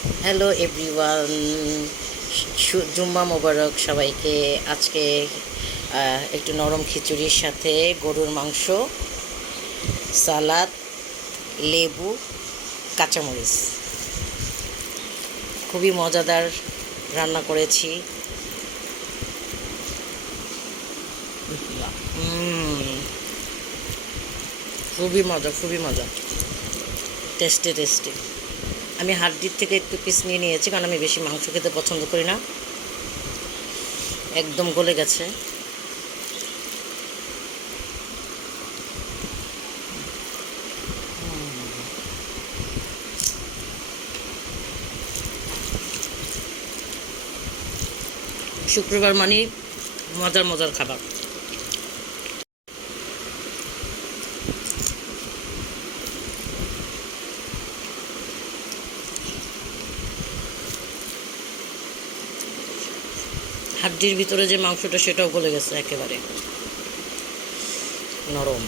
Hello everyone, জুম্মা মোবারক সবাইকে। আজকে একটু নরম খিচুড়ির সাথে গরুর মাংস, সালাদ, লেবু, কাঁচামরিচ, খুবই মজাদার রান্না করেছি। খুবই মজা, খুবই মজা, টেস্টি টেস্টি। আমি হাড্ডির থেকে একটু পিস নিয়ে নিয়েছি, কারণ আমি বেশি মাংস খেতে পছন্দ করি না। একদম গলে গেছে। শুক্রবার মানে মজার মজার খাবার। হাড্ডির ভিতরে যে মাংসটা, সেটাও গলে গেছে, একেবারে নরম।